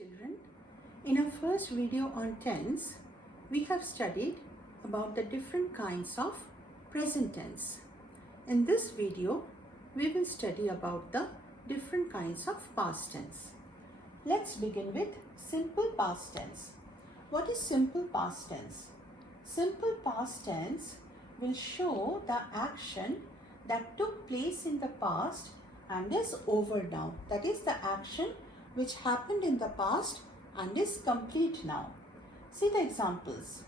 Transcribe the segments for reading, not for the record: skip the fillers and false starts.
Children, in our first video on tense, we have studied about the different kinds of present tense. In this video, we will study about the different kinds of past tense. Let's begin with simple past tense. What is simple past tense? Simple past tense will show the action that took place in the past and is over now. That is the action which happened in the past and is complete now. See the examples.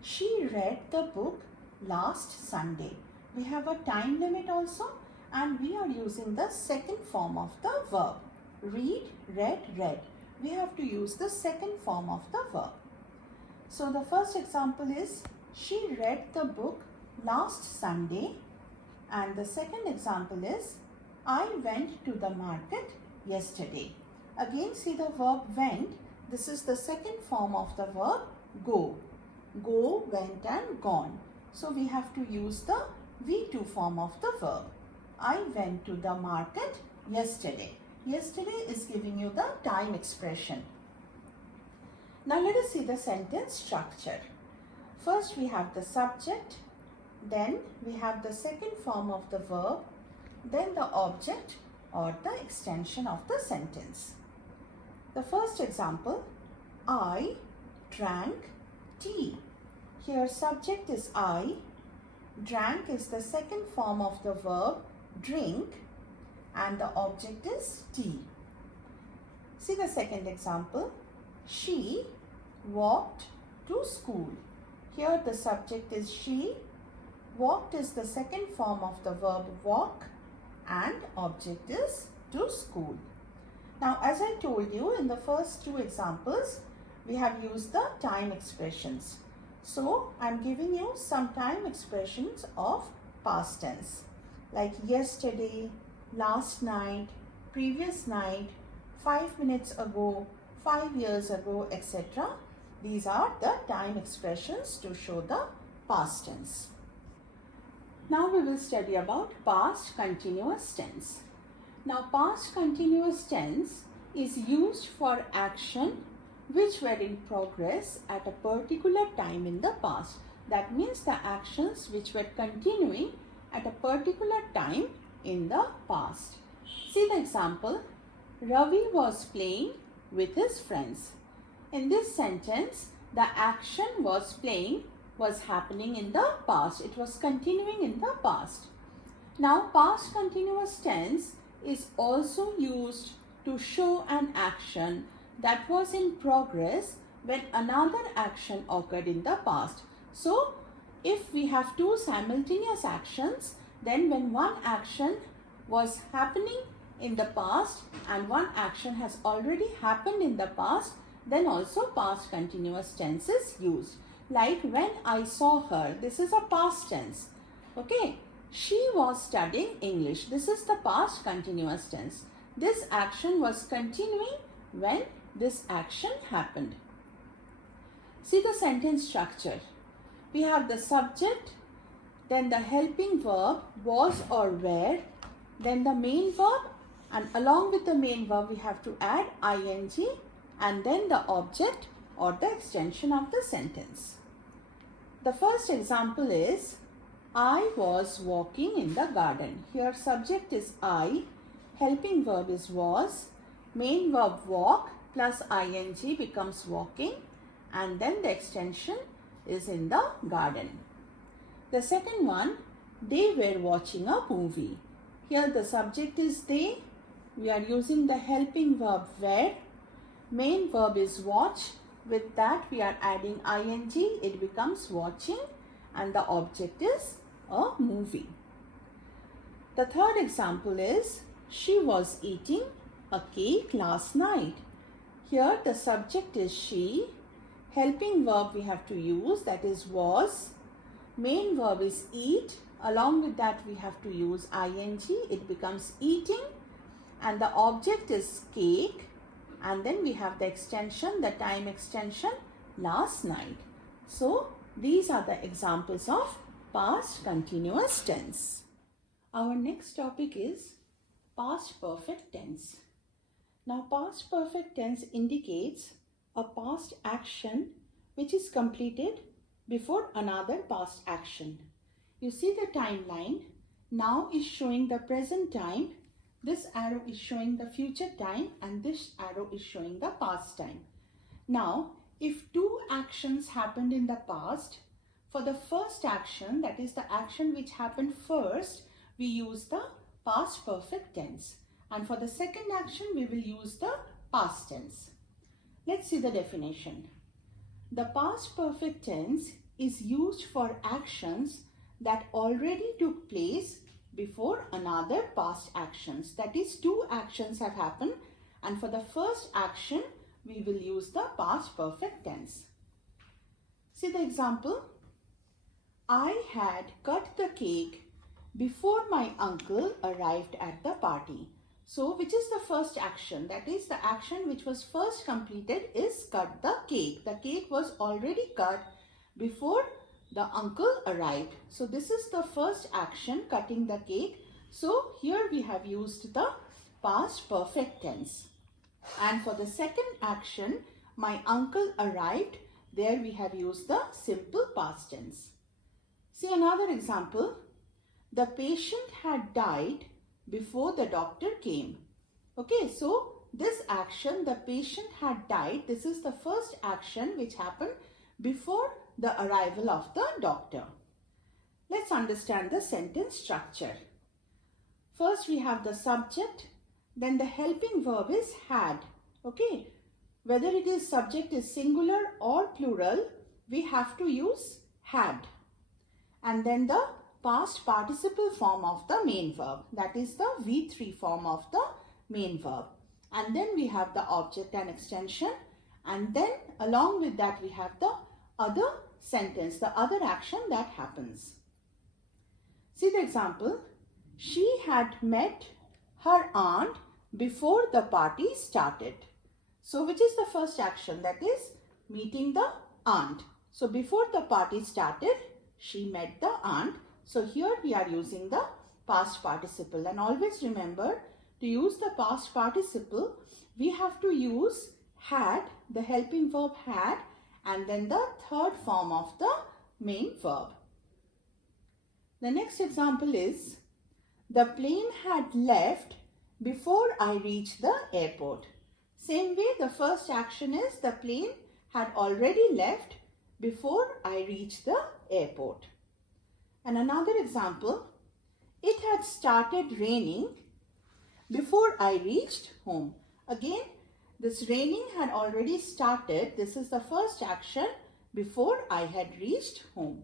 She read the book last Sunday. We have a time limit also, and we are using the second form of the verb. Read, read, read. We have to use the second form of the verb. So the first example is she read the book last Sunday, and the second example is I went to the market yesterday. Again, see the verb went. This is the second form of the verb go. Go, went and gone. So we have to use the V2 form of the verb. I went to the market yesterday. Yesterday is giving you the time expression. Now let us see the sentence structure. First we have the subject, then we have the second form of the verb, then the object or the extension of the sentence. The first example, I drank tea. Here subject is I, drank is the second form of the verb drink, and the object is tea. See the second example, she walked to school. Here the subject is she, walked is the second form of the verb walk, and object is to school. Now, as I told you in the first two examples, we have used the time expressions. So, I am giving you some time expressions of past tense like yesterday, last night, previous night, 5 minutes ago, 5 years ago, etc. These are the time expressions to show the past tense. Now we will study about past continuous tense. Now past continuous tense is used for action which were in progress at a particular time in the past. That means the actions which were continuing at a particular time in the past. See the example, Ravi was playing with his friends. In this sentence, the action was playing was happening in the past. It was continuing in the past. Now past continuous tense is also used to show an action that was in progress when another action occurred in the past. So, if we have two simultaneous actions, then when one action was happening in the past and one action has already happened in the past, then also past continuous tense is used. Like when I saw her, this is a past tense. Okay. She was studying English. This is the past continuous tense. This action was continuing when this action happened. See the sentence structure. We have the subject, then the helping verb was or were, then the main verb, and along with the main verb we have to add ing, and then the object or the extension of the sentence. The first example is I was walking in the garden. Here subject is I, helping verb is was, main verb walk plus ing becomes walking, and then the extension is in the garden. The second one, they were watching a movie. Here the subject is they, we are using the helping verb were, main verb is watch, with that we are adding ing, it becomes watching, and the object is a movie. The third example is she was eating a cake last night. Here the subject is she, helping verb we have to use, that is was, main verb is eat, along with that we have to use ing, it becomes eating, and the object is cake, and then we have the extension, the time extension last night. So these are the examples of past continuous tense. Our next topic is past perfect tense. Now, past perfect tense indicates a past action which is completed before another past action. You see the timeline now is showing the present time. This arrow is showing the future time and this arrow is showing the past time. Now, if two actions happened in the past, for the first action, that is the action which happened first, we use the past perfect tense. And for the second action, we will use the past tense. Let's see the definition. The past perfect tense is used for actions that already took place before another past actions. That is, two actions have happened, and for the first action, we will use the past perfect tense. See the example. I had cut the cake before my uncle arrived at the party. So, which is the first action? That is, the action which was first completed is cut the cake. The cake was already cut before the uncle arrived. So, this is the first action, cutting the cake. So, here we have used the past perfect tense. And for the second action, my uncle arrived, there we have used the simple past tense. See another example. The patient had died before the doctor came. Okay, so this action, the patient had died, this is the first action which happened before the arrival of the doctor. Let's understand the sentence structure. First we have the subject, then the helping verb is had. Okay, whether it is subject is singular or plural, we have to use had. And then the past participle form of the main verb, that is the V3 form of the main verb. And then we have the object and extension, and then along with that we have the other sentence, the other action that happens. See the example. She had met her aunt before the party started. So which is the first action? That is meeting the aunt. So before the party started, she met the aunt. So here we are using the past participle, and always remember, to use the past participle, we have to use had, the helping verb had, and then the third form of the main verb. The next example is, the plane had left before I reached the airport. Same way, the first action is the plane had already left before I reached the airport. And another example, it had started raining before I reached home. Again, this raining had already started. This is the first action before I had reached home.